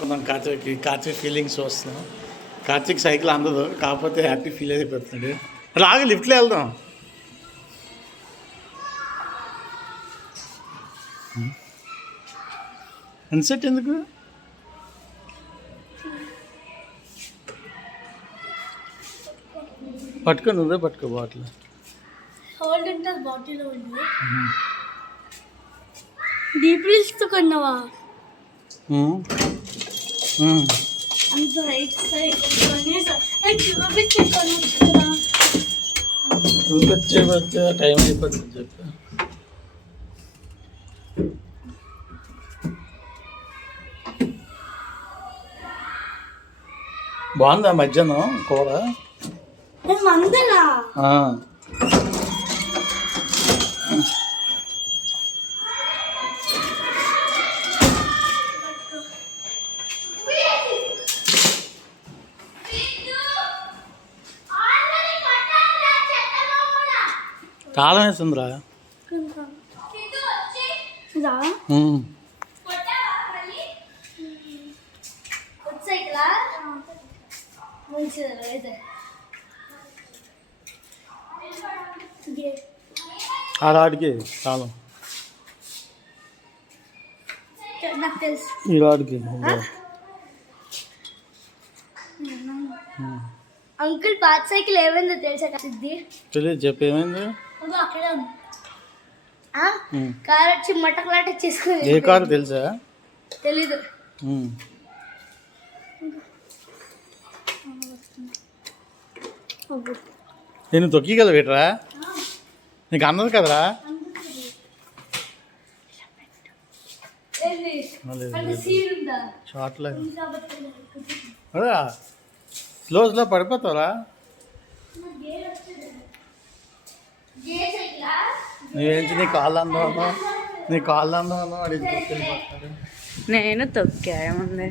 మనం కార్తీక్ ఫీలింగ్స్ వస్తున్నాం. కార్తీక్ సైకిల్ అందదు, కాకపోతే హ్యాపీ ఫీల్ అయిపోతున్నాడు. రాగా లిఫ్ట్లో వెళ్దాం. అన్సెట్ ఎందుకు? పట్టుకో, నువ్వే పట్టుకో బాటిల్. డీప్రీస్తో కొన్నావా? అంత రైట్ సైడ్ వచ్చే టైం అయిపోతుంది చెప్పి. బాగుందా మధ్యాహ్నం కూర? అందరా కాలం వేస్తుందిరా. ఆడికి కాలం ఈ రాడికి అంకుల్ పాత సైకిల్ ఏమైందో తెలుసా? తెలియదు, చెప్పు ఏమైంది? అక్కడే ఉంది. కారు వచ్చి మటకలాట చేసుకుని. ఏ కారు తెలుసా? తెలీదు. నేను తొక్కిగలవేట్రా? నీకు అందదు కదరా? షార్ట్లో అదే స్లో పడిపోతావరా? నువ్వేంటి నీ కాళ్ళు అందం అడిగి వెళ్ళిపోతాడు. నేను తొక్కా ఏముంది.